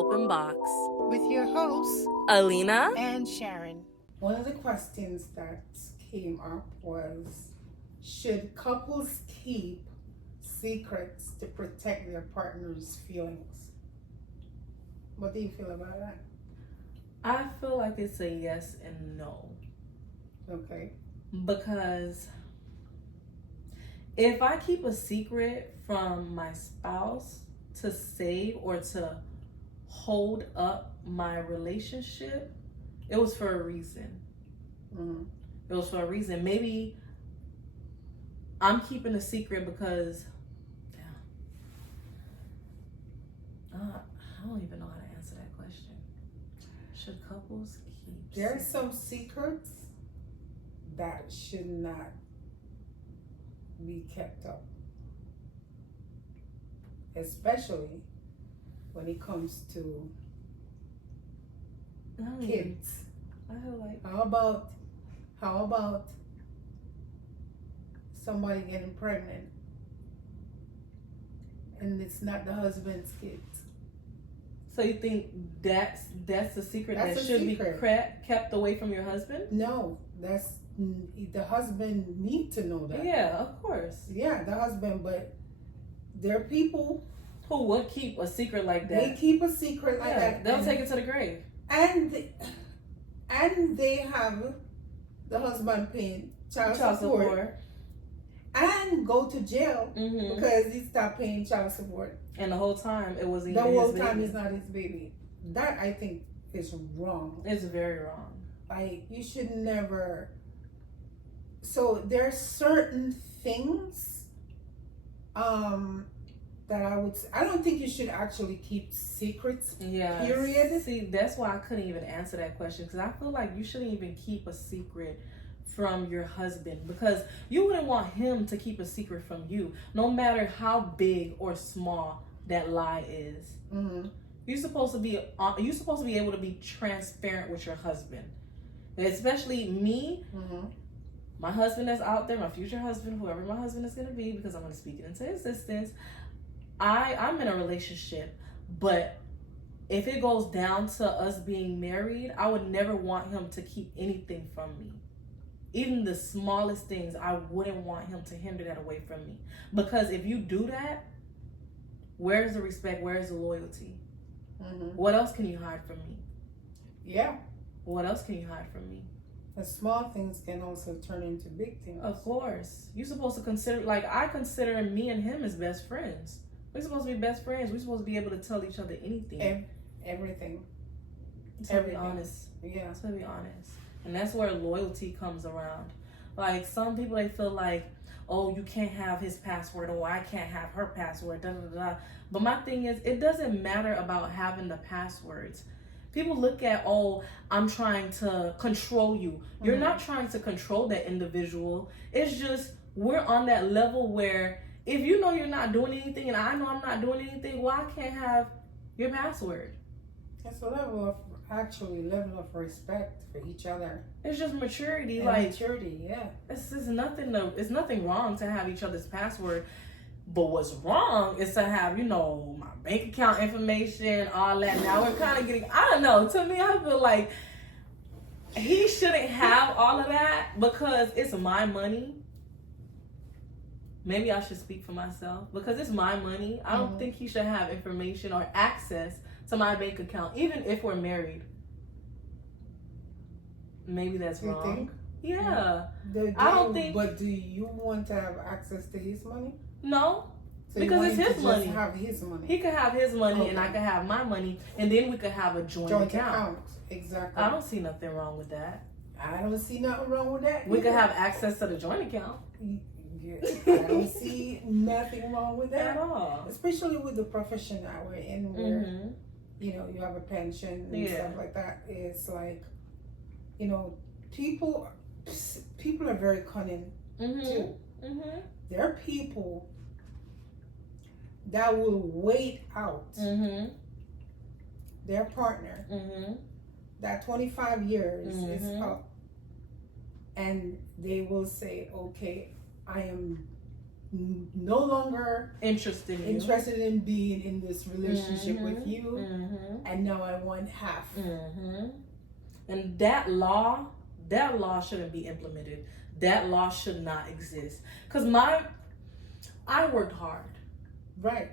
Open Box with your hosts, Alina and Sharon. One of the questions that came up was, should couples keep secrets to protect their partner's feelings? What do you feel about that? I feel like it's a yes and no. Okay. Because if I keep a secret from my spouse to save or to hold up my relationship, it was for a reason. Mm-hmm. It was for a reason. Maybe I'm keeping a secret because, I don't even know how to answer that question. Should couples keep There are secrets? some secrets that should not be kept up, especially when it comes to I don't even- kids. I feel like How about somebody getting pregnant and it's not the husband's kids? So you think that's a secret That's that a should secret. be kept away from your husband? No, that's the husband need to know that. Yeah, of course. Yeah, the husband, but there are people Who would keep a secret like that? they keep a secret like Yeah, that. they'll and, take it to the grave. and they have the husband paying child support and go to jail Mm-hmm. because he stopped paying child support. And the whole time it wasn't The even whole his time baby. it's not his baby. That I think is wrong. It's very wrong. Like, you should never. So there are certain things that I don't think you should actually keep secrets. Yeah. Period. See, that's why I couldn't even answer that question, because I feel like you shouldn't even keep a secret from your husband, because you wouldn't want him to keep a secret from you, no matter how big or small that lie is. Mm-hmm. You're supposed to be able to be transparent with your husband, especially me. Mm-hmm. My husband that's out there, my future husband, whoever my husband is going to be, because I'm going to speak it into existence. I'm in a relationship, but if it goes down to us being married, I would never want him to keep anything from me. Even the smallest things, I wouldn't want him to hinder that away from me. Because if you do that, where's the respect? Where's the loyalty? Mm-hmm. What else can you hide from me? Yeah. What else can you hide from me? The small things can also turn into big things. Of course. You're supposed to consider, like, I consider me and him as best friends. We're supposed to be best friends. We're supposed to be able to tell each other anything. Everything. To be honest. Yeah. To be honest. And that's where loyalty comes around. Like, some people, they feel like, oh, you can't have his password, or I can't have her password, da da da da. But my thing is, it doesn't matter about having the passwords. People look at, oh, I'm trying to control you. You're Mhm. not trying to control that individual. It's just, we're on that level where if you know you're not doing anything and I know I'm not doing anything, well, I can't have your password. It's a level of respect for each other. It's just maturity. And like, maturity, yeah. it's nothing wrong to have each other's password. But what's wrong is to have, my bank account information, all that. Now we're kind of getting, I don't know, to me, I feel like he shouldn't have all of that because it's my money. Maybe I should speak for myself. Because it's my money, I don't think he should have information or access to my bank account, even if we're married. Maybe that's You wrong. think? Yeah. I don't think. But do you want to have access to his money? No. So Because you it's want his to money. Just have his money. He could have his money and I Okay. could have my money, and then we could have a joint account. Exactly. I don't see nothing wrong with that. I don't see nothing wrong with that. We could either. have access to the joint account I don't see nothing wrong with at that. all. Especially with the profession that we're in, where Mm-hmm. you have a pension and Yeah. stuff like that. It's like, people are very cunning Mm-hmm. too. Mm-hmm. There are people that will wait out Mm-hmm. their partner. Mm-hmm. That 25 years is Mhm. up, and they will say, okay, I am no longer Interested in you. interested in being in this relationship Mhm. with you, Mhm. and now I want half. Mhm. And that law shouldn't be implemented. That law should not exist. Cause I worked hard. Right,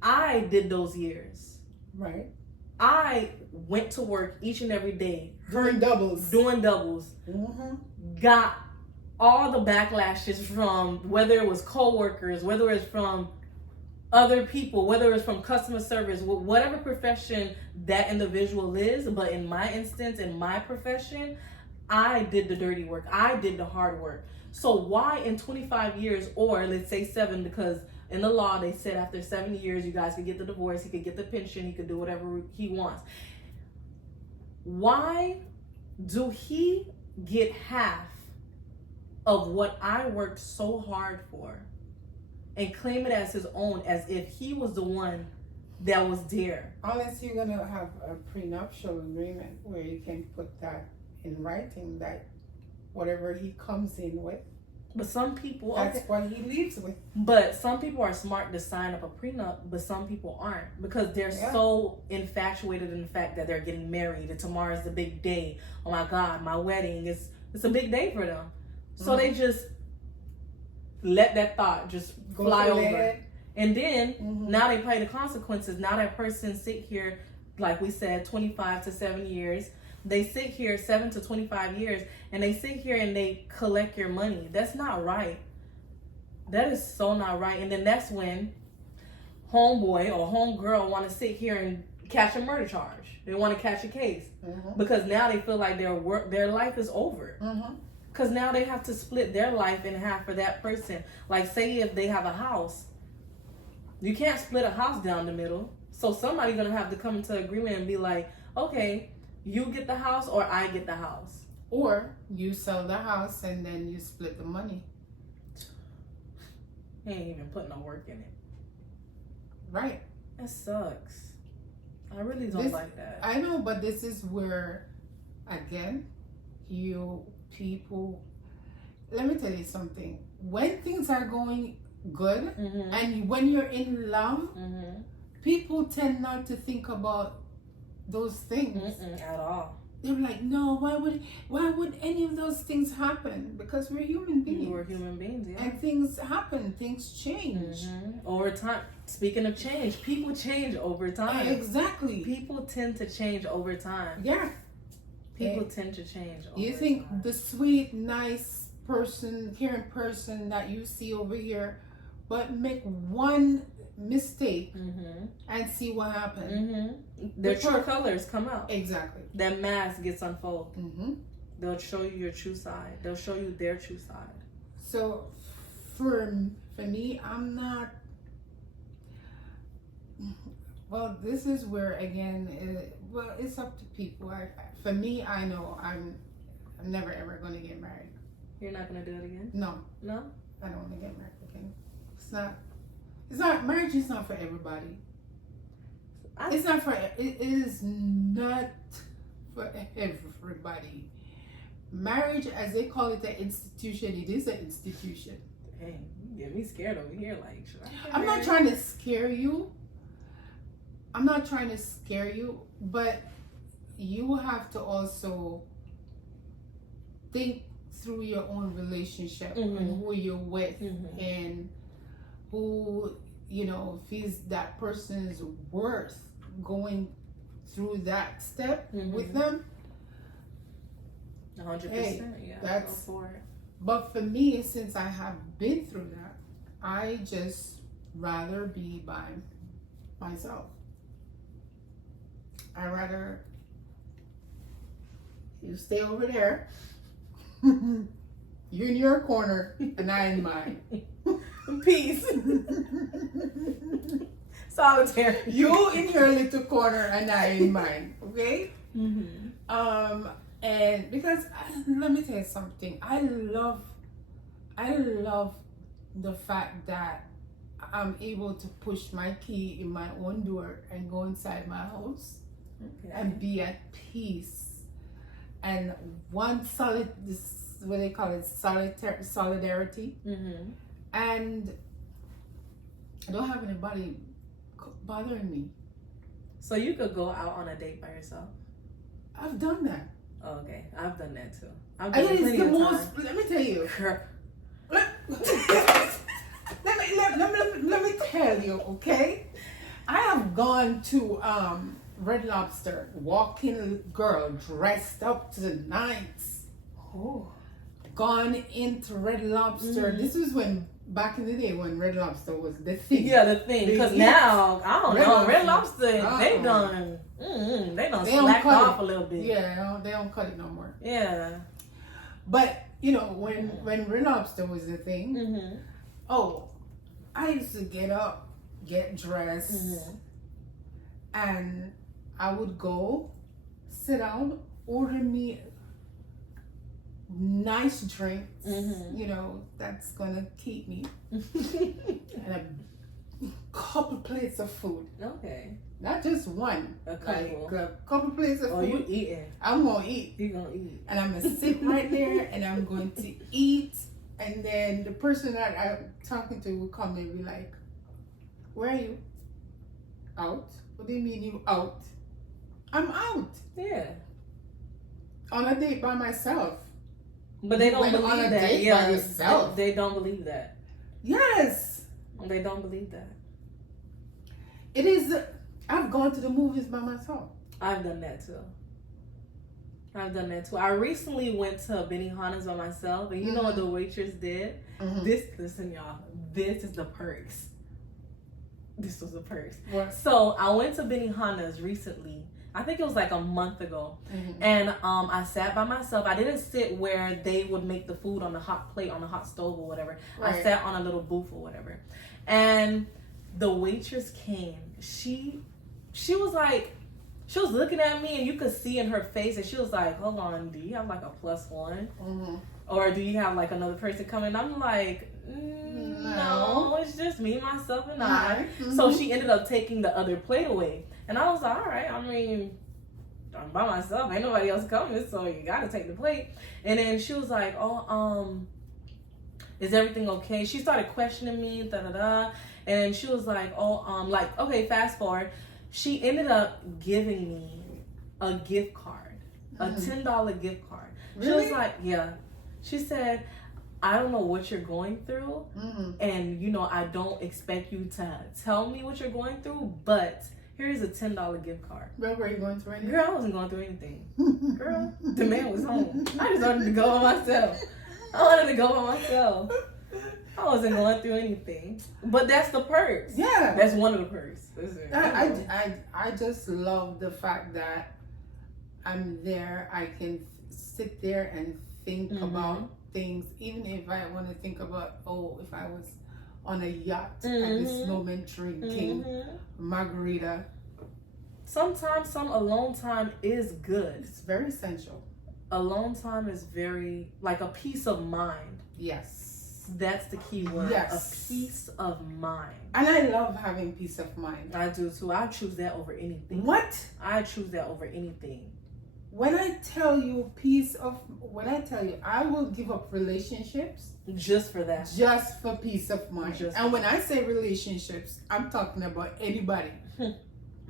I did those years. right. I went to work each and every day, Doing doubles. doing doubles. Got all the backlashes from whether it was coworkers, whether it's from other people, whether it's from customer service, whatever profession that individual is. But in my instance, in my profession, I did the dirty work. I did the hard work. So why in 25 years, or let's say 7, because in the law they said after 7 years you guys could get the divorce, he could get the pension, he could do whatever he wants. Why do he get half of what I worked so hard for and claim it as his own, as if he was the one that was there? Unless you're gonna have a prenuptial agreement where you can put that in writing, that whatever he comes in with, But some people, that's what he leaves with. but some people are smart to sign up a prenup, but some people aren't, because they're Yeah. so infatuated in the fact that they're getting married and tomorrow's the big day. Oh my God, my wedding is, it's a big day for them. So they just let that thought just Go fly through over. it. And then Mhm. now they pay the consequences. Now that person sit here, like we said, 25 to 7 years. They sit here 7 to 25 years, and they sit here and they collect your money. That's not right. That is so not right. And then that's when homeboy or homegirl want to sit here and catch a murder charge. They want to catch a case because now they feel like their life is over. Because now they have to split their life in half for that person. Like, say if they have a house, you can't split a house down the middle. So somebody's going to have to come into agreement and be like, okay, you get the house or I get the house. Or you sell the house and then you split the money. He ain't even putting no work in it. Right. That sucks. I really don't This- like that. I know, but this is where, again, you people, let me tell you something. When things are going good Mm-hmm. and when you're in love, Mm-hmm. people tend not to think about those things. At all. They're like, no, why would any of those things happen? Because we're human beings. We're human beings, yeah. And things happen, things change. Over time. Speaking of change, people change over time. Exactly. People tend to change over time. Yeah. People tend to change over You think time. the sweet, nice person, caring person that you see over here, but make one mistake and see what happens. Their true colors come out. Exactly. That mask gets unfolded. They'll show you your true side. They'll show you their true side. So for me, I'm not. Well, this is where again, it's up to people. For me, I know I'm never ever going to get married. You're not gonna do it again? No, No? I don't want to get married again. It's not. Marriage is not for everybody. It's not for. It is not for everybody. Marriage, as they call it, an institution. It is an institution. Dang, you get me scared over here. Like, should I get I'm not married? trying to scare you. But you have to also think through your own relationship and who you're with and who, feels that person is worth going through that step with them. 100%. Hey, Yeah, that's- go for it. But for me, since I have been through that, I just rather be by myself. I rather you stay over there, you in your corner, and I in mine. Peace. Solitary. You in your little corner, and I in mine. Okay. And because let me tell you something, I love the fact that I'm able to push my key in my own door and go inside my house and be at peace. And one solid, this what they call it, solidarity. And I don't have anybody bothering me. So you could go out on a date by yourself. I've done that. Oh, okay, I've done that too. I've And done it is plenty the of most. times. Let me tell you. Let me tell you, okay? I have gone to Red Lobster, walking girl dressed up to the nines. Oh. Gone into Red Lobster. This was back in the day when Red Lobster was the thing. Yeah, the thing. Because now, I don't know, Red Lobster, they done They don't slacked cut off it. a little bit. Yeah, they don't cut it no more. Yeah. But you know, when Red Lobster was the thing, Mm-hmm. oh, I used to get up, get dressed, and I would go sit down, order me nice drinks, you know, that's gonna keep me, and a couple plates of food. Okay. Not just one, A couple. like a couple plates of Oh, food. you eating. I'm gonna eat. You gonna eat. And I'm gonna sit right there and I'm going to eat. And then the person that I'm talking to will come and be like, "Where are you? Out? What do you mean you out?" I'm out Yeah. on a date by myself. But they don't Went on believe a that. date Yeah. by yourself. They don't believe that. Yes, They don't believe that. it is. I've gone to the movies by myself. I've done that too. I recently went to Benihana's by myself, and you know what the waitress did? Listen, y'all, this is the perks. This was the perks. What? So I went to Benihana's recently. I think it was like a month ago, and I sat by myself. I didn't sit where they would make the food on the hot plate on the hot stove or whatever. Right. I sat on a little booth or whatever, and the waitress came. She was like, she was looking at me, and you could see in her face, and she was like, "Hold on, do you have like a +1, or do you have like another person coming?" I'm like, "No, it's just me, myself, and I." So she ended up taking the other plate away, and I was like, "All right, I mean, I'm by myself, ain't nobody else coming, so you gotta take the plate." And then she was like, "Oh, is everything okay?" She started questioning me, and she was like, "Oh, like, okay, fast forward." She ended up giving me a gift card, a $10 gift card. She was like, yeah. She said, "I don't know what you're going through, and you know, I don't expect you to tell me what you're going through, but here's a $10 gift card." Where were you going through anything? Girl, I wasn't going through anything. Girl, the man was home. I just wanted to go by myself. I wasn't going through anything. But that's the perks. Yeah. That's one of the perks. I just love the fact that I'm there. I can sit there and think about things, even if I want to think about, if I was on a yacht at this moment drinking margarita. Sometimes some alone time is good. It's very essential. Alone time is very, like, a peace of mind. Yes. That's the key word. Yes. A peace of mind. And I love having peace of mind. I do too. I choose that over anything. What? I choose that over anything. When I tell you I will give up relationships Just for that. just for peace of mind. Just And when I say relationships, I'm talking about anybody.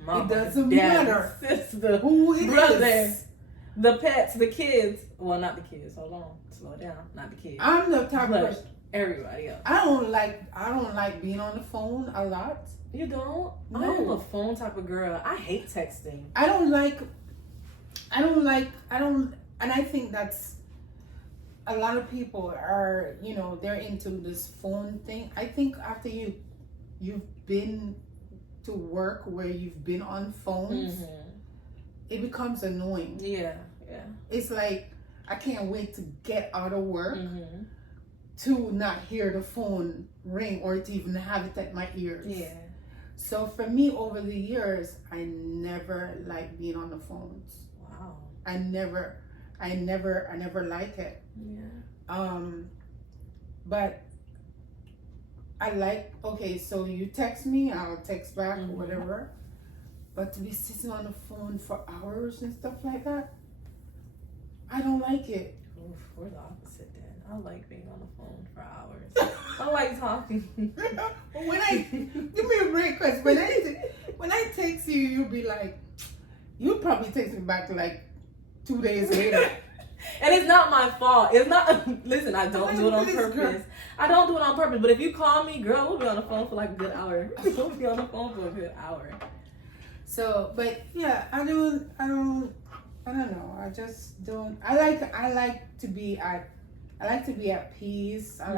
Mama, It doesn't dad, matter sister, who it brother, is. the pets, the kids. Well, not the kids. Hold on. Slow it down. Not the kids. I'm the type of But person. everybody else. I don't like being on the phone a lot. You don't? No. I'm a phone type of girl. I hate texting. And I think that's a lot of people are, they're into this phone thing. I think after you've been to work where you've been on phones, it becomes annoying. Yeah. It's like, I can't wait to get out of work to not hear the phone ring or to even have it at my ears. Yeah. So for me, over the years, I never like being on the phones. Wow. I never like it. Yeah. But I like, so you text me, I'll text back or whatever. But to be sitting on the phone for hours and stuff like that, I don't like it. Oof, we're the opposite then. I like being on the phone for hours. I like talking. But when Because when I text you, you'll be like, you'll probably text me back like 2 days later. And it's not my fault. It's not. Listen, I don't do it on This purpose. girl. I don't do it on purpose. But if you call me, girl, we'll be on the phone for like a good hour. We'll be on the phone for a good hour. So, but yeah, I don't know. I just don't. I like to be at peace. I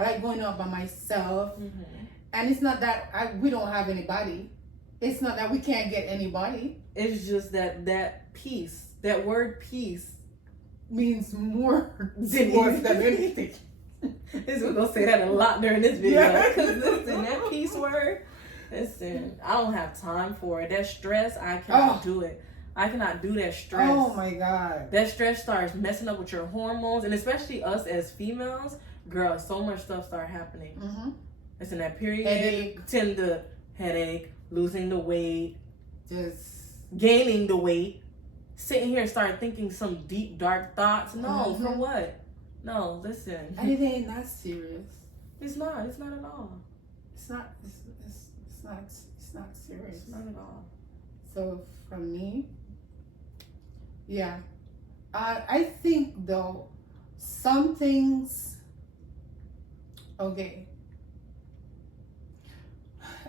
like going out by myself. Mm-hmm. And it's not that we don't have anybody. It's not that we can't get anybody. It's just that peace, that word peace, Means more than anything. We're gonna say that a lot during this video. Yeah. Because listen, that peace word, listen, I don't have time for it. That stress, I cannot do it. I cannot do that stress. Oh my God. That stress starts messing up with your hormones, and especially us as females, girl, so much stuff start happening. Mm-hmm. It's in that period, Headache. headache, losing the weight, Just gaining the weight, sitting here and start thinking some deep dark thoughts. No, for what? No, listen. and it ain't that serious. It's not at all. It's not serious. It's not at all. So for me, yeah, I think though some things. Okay,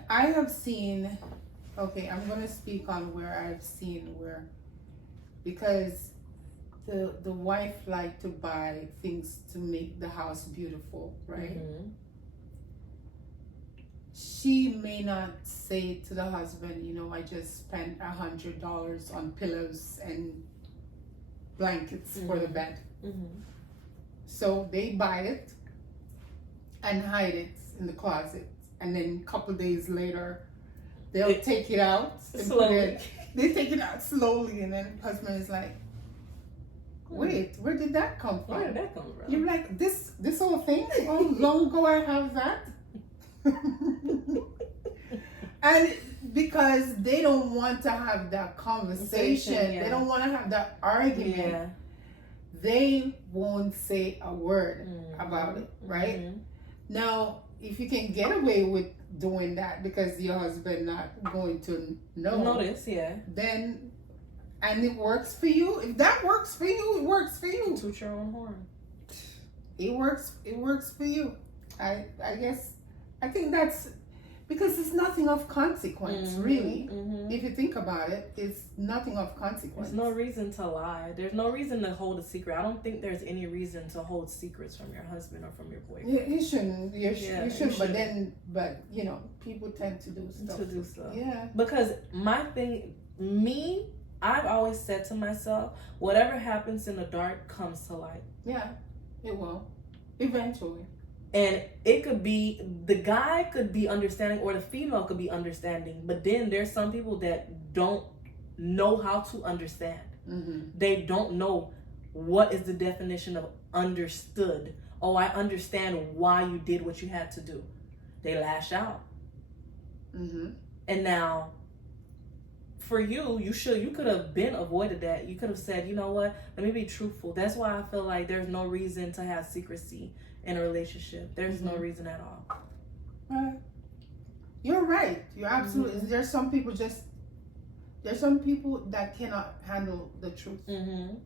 I have seen. Okay, I'm gonna speak on where I've seen where, because the wife like to buy things to make the house beautiful, right? Mm-hmm. She may not say to the husband, you know, I just spent $100 on pillows and blankets for the bed. Mm-hmm. So they buy it and hide it in the closet, and then a couple days later, they'll take it out and Slowly. they take it out slowly, and then the husband is like, "Wait, where did that come from?" Where did that come from? You're like, this whole thing? Oh, long ago I have that. And because they don't want to have that conversation, Yeah. they don't want to have that argument, Yeah. they won't say a word about it, right? Mm-hmm. Now, if you can get away with doing that because your husband not going to know, Notice, yeah. then, and it works for you, if that works for you, it works for you. Toot your own horn. It works for you. I guess, I think that's because it's nothing of consequence, really. Mm-hmm. If you think about it, it's nothing of consequence. There's no reason to lie. There's no reason to hold a secret. I don't think there's any reason to hold secrets from your husband or from your boyfriend. You shouldn't. You shouldn't. But you know, people tend to do stuff. Yeah. Because I've always said to myself, whatever happens in the dark comes to light. Yeah, it will. Eventually. And it could be, the guy could be understanding or the female could be understanding. But then there's some people that don't know how to understand. Mm-hmm. They don't know what is the definition of understood. Oh, I understand why you did what you had to do. They lash out. Mm-hmm. And now, for you could have been avoided that. You could have said, you know what, let me be truthful. That's why I feel like there's no reason to have secrecy in a relationship. There's no reason at all. You're right. You're absolutely. There's some people that cannot handle the truth. Mm-hmm.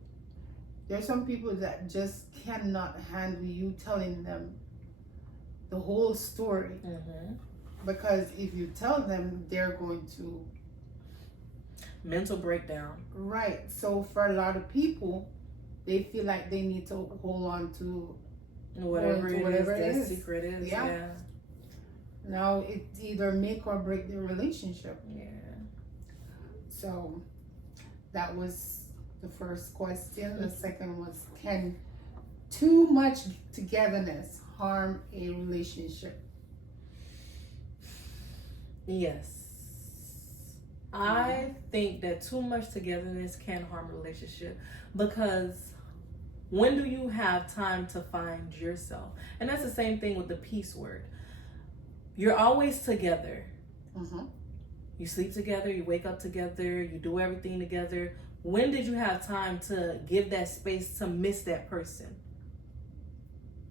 There's some people that just cannot handle you telling them the whole story. Mm-hmm. Because if you tell them, they're going to... Mental breakdown. Right. So for a lot of people, they feel like they need to hold on to Whatever it is. Secret is. Yeah. Yeah. Now it's either make or break their relationship. Yeah. So that was the first question. The second was, can too much togetherness harm a relationship? Yes. I think that too much togetherness can harm a relationship, because when do you have time to find yourself? And that's the same thing with the peace word. You're always together. Mm-hmm. You sleep together, you wake up together, you do everything together. When did you have time to give that space to miss that person?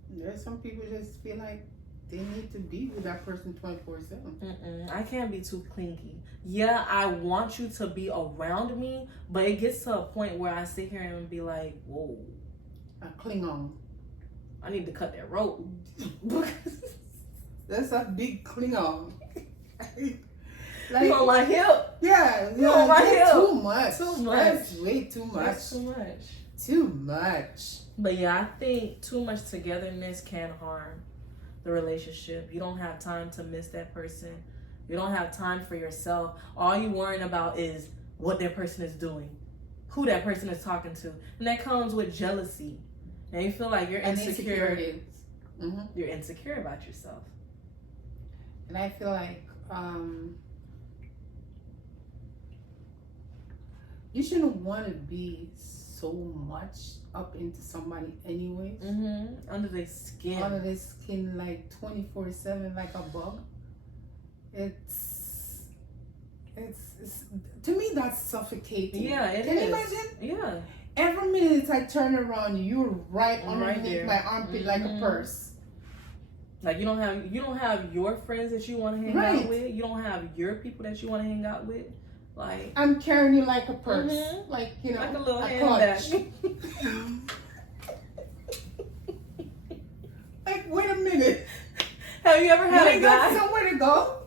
There's some people just feel like they need to be with that person 24/7. I can't be too clingy. Yeah, I want you to be around me, but it gets to a point where I sit here and be like, whoa, I cling on. I need to cut that rope. That's a big cling on. Like, you on my hip. Yeah, You on my hip. Too much. Too much. That's way too much. That's too much. Too much. But yeah, I think too much togetherness can harm the relationship. You don't have time to miss that person. You don't have time for yourself. All you worrying about is what that person is doing, who that person is talking to. And that comes with jealousy. And you feel like you're insecure. You're insecure about yourself. And I feel like you shouldn't want to be so much up into somebody anyways. Under their skin. Under their skin, like 24/7, like a bug. It's to me that's suffocating. Yeah, it Can is. you imagine? Yeah. Every minute I turn around, you're right underneath there. my armpit like a purse. Like you don't have your friends that you want to hang out with. You don't have your people that you want to hang out with. Like I'm carrying you like a purse, like you know, like a little clutch. handbag. Like wait a minute, Have you ever had you a got guy? somewhere to go?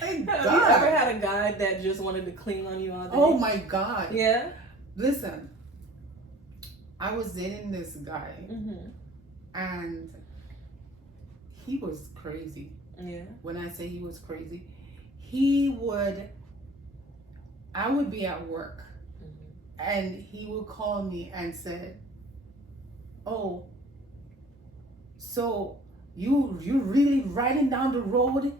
Thank Have God. you ever had a guy that just wanted to cling on you all day? Oh my God. Yeah. Listen, I was dating this guy, and he was crazy. Yeah. When I say he was crazy, I would be at work, and he would call me and said, "Oh, so you really riding down the road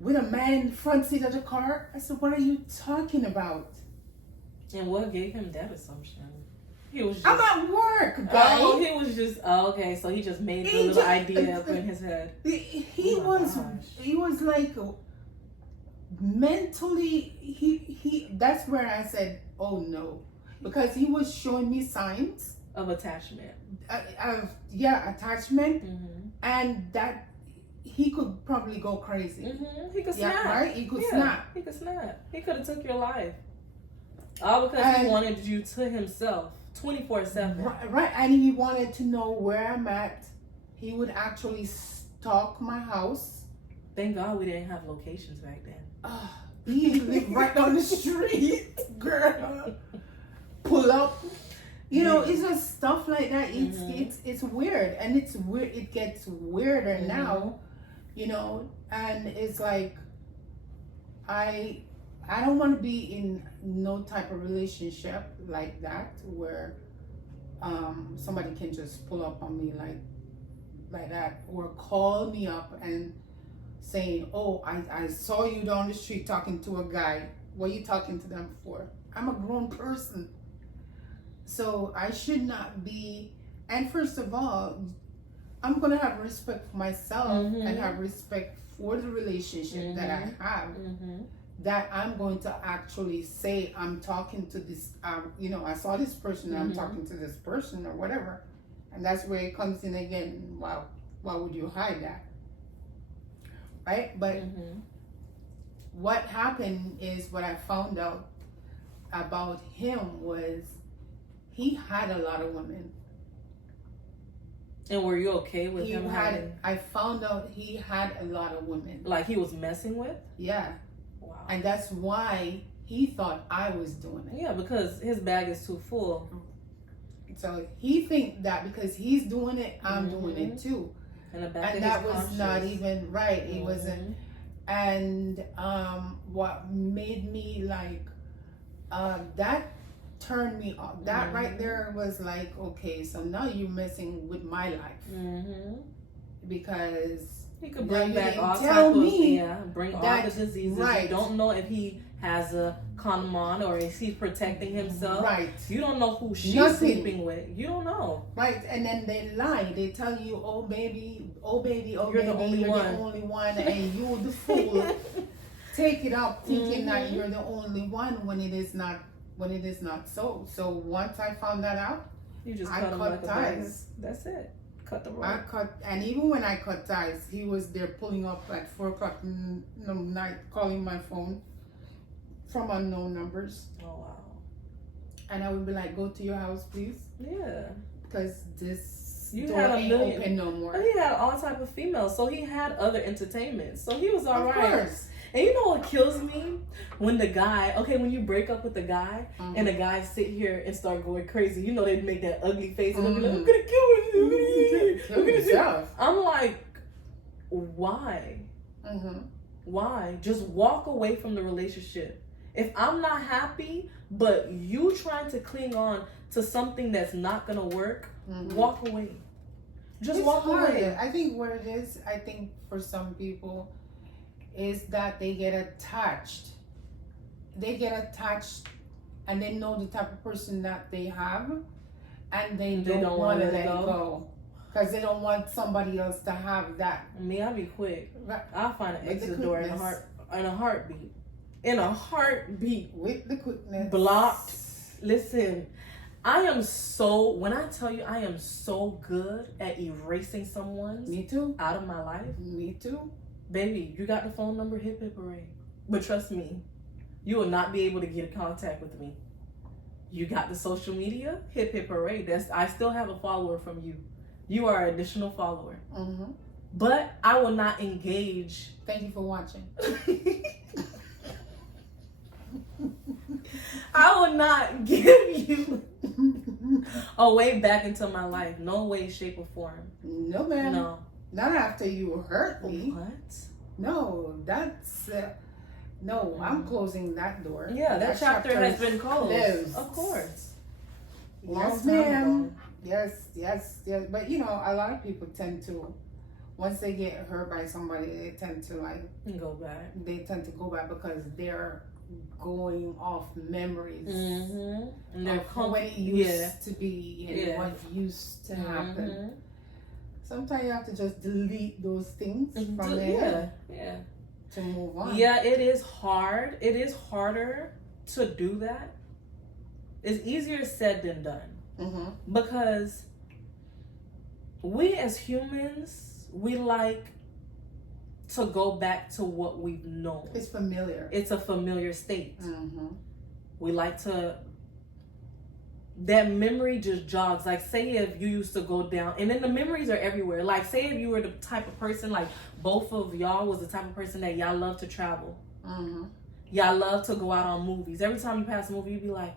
with a man in the front seat of the car?" I said, "What are you talking about?" And what gave him that assumption? He was just, I'm at work, guy. Oh, he was just, okay, so he just made the little idea up in his head. He Oh my was gosh. like mentally he that's where I said, "Oh no," because he was showing me signs Of attachment. of attachment, and that he could probably go crazy. He could snap. Yeah, right? He could snap. He could snap. He could have took your life. All because he wanted you to himself 24/7. Right, and he wanted to know where I'm at. He would actually stalk my house. Thank God we didn't have locations back then. He lived right down the street, girl. Pull up. You know, it's just stuff like that. It's weird, and it's weird. It gets weirder now, you know. And it's like, I don't want to be in no type of relationship like that where somebody can just pull up on me like that, or call me up and saying, "Oh, I saw you down the street talking to a guy. What are you talking to them for?" I'm a grown person. So I should not be, and first of all, I'm going to have respect for myself and have respect for the relationship that I have, that I'm going to actually say, I'm talking to this, you know, I saw this person, I'm talking to this person or whatever. And that's where it comes in again. Wow, why would you hide that? Right? But what happened is, what I found out about him was, he had a lot of women. And were you okay with him having? I found out he had a lot of women. Like he was messing with? Yeah. Wow. And that's why he thought I was doing it. Yeah, because his bag is too full. So he think that because he's doing it, I'm doing it too. And that was not even right. It wasn't. And what made me like that turned me off. That right there was like, okay, so now you're messing with my life. Because he could bring back all bring all the diseases. Right. You don't know if he has a condom on or is he protecting himself. Right. You don't know who she's sleeping with. You don't know. Right. And then they lie. They tell you, oh baby, you're the only one, and you the fool. Take it up thinking that you're the only one when it is not. When it is not so. So once I found that out, you just I cut ties. That's it. Cut the rope. I cut, and even when I cut ties, he was there pulling up at 4 o'clock in the night, calling my phone from unknown numbers. Oh wow. And I would be like, "Go to your house, please," Yeah. because this You door had a ain't million. open no more. But he had all type of females, so he had other entertainment. So he was Of alright. course. And you know what kills me? When the guy, when you break up with the guy, and the guy sit here and start going crazy, you know they make that ugly face and they'll be like, "I'm gonna kill you." Kill yourself. I'm like, why? Why? Just walk away from the relationship. If I'm not happy, but you trying to cling on to something that's not gonna work, walk away. Just walk away. I think what it is, I think for some people, is that they get attached. They get attached and they know the type of person that they have, and they don't want to let it go. Because they don't want somebody else to have that. Me, I'll be quick. I'll find an With the exit door in a heartbeat. In a heartbeat. With the quickness. Blocked. Listen, when I tell you I am so good at erasing someone Me too. out of my life. Me too. Baby, you got the phone number, hip hip hooray. But trust me, you will not be able to get in contact with me. You got the social media, hip hip hooray. I still have a follower from you. You are an additional follower. But I will not engage. Thank you for watching. I will not give you a way back into my life. No way, shape, or form. No, ma'am. No. Not after you hurt me. What? No, that's... no, I'm closing that door. Yeah, that chapter has is been closed. Of course. Yes, ma'am. Yes. But you know, a lot of people tend to, once they get hurt by somebody, they tend to go back. They tend to go back because they're going off memories And they're of when it used to be and what used to happen. Sometimes you have to just delete those things from there. To move on. Yeah, it is hard. It is harder to do that. It's easier said than done. Because we as humans, we like to go back to what we've known. It's familiar. It's a familiar state. We like to, that memory just jogs. Like, say if you used to go down, and then the memories are everywhere. Like, say if you were the type of person, like both of y'all was the type of person that y'all love to travel. Y'all love to go out on movies. Every time you pass a movie, you'd be like,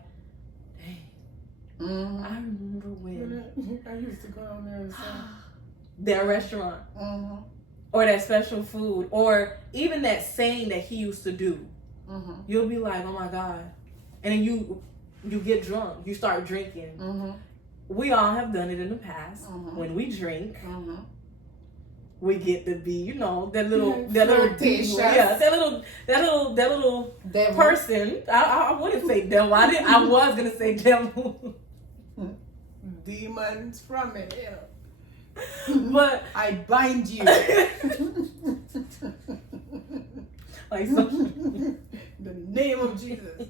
dang, I remember when I used to go down there and say, that restaurant. Or that special food. Or even that saying that he used to do. You'll be like, oh my God. And then you get drunk. You start drinking. We all have done it in the past. When we drink, we get to be, you know, that little flirtatious. that little devil. person. I wouldn't say devil. I was gonna say devil. Demons from it. But I bind you. Like so. The name of Jesus.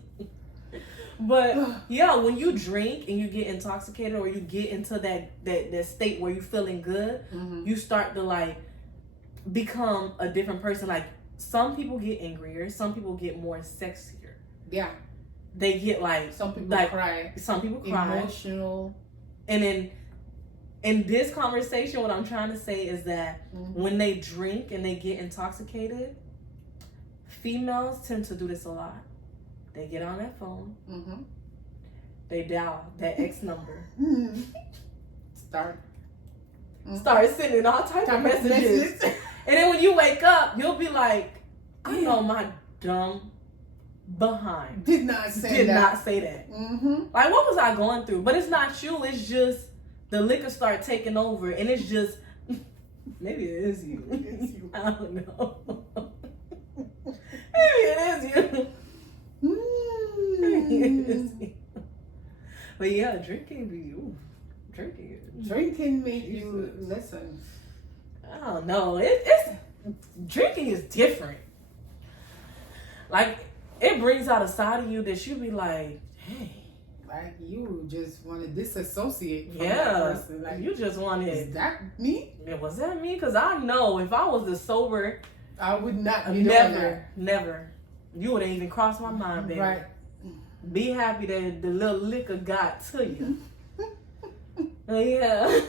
But yeah, when you drink and you get intoxicated or you get into that state where you're feeling good, you start to like become a different person. Like some people get angrier, some people get more sexier. Yeah. They get like some people like, cry. Some people cry. Emotional. And then in this conversation, what I'm trying to say is that when they drink and they get intoxicated, females tend to do this a lot. They get on that phone. They dial that X number. Start sending all types of messages. And then when you wake up, you'll be like, I know my dumb behind. Did not say that. Like, what was I going through? But it's not you. It's just the liquor start taking over. And it's just, maybe it is you. It's you. I don't know. Maybe it is you. But yeah, drinking make you listen. I don't know. It's drinking is different. Like it brings out a side of you that you be like, hey, like you just want to disassociate from Yeah, that person. Like, you just wanted. is that me? Yeah, was that me? Because I know if I was the sober, I would not be doing that. never. You wouldn't even cross my mind, baby. Right. Be happy that the little liquor got to you. Yeah.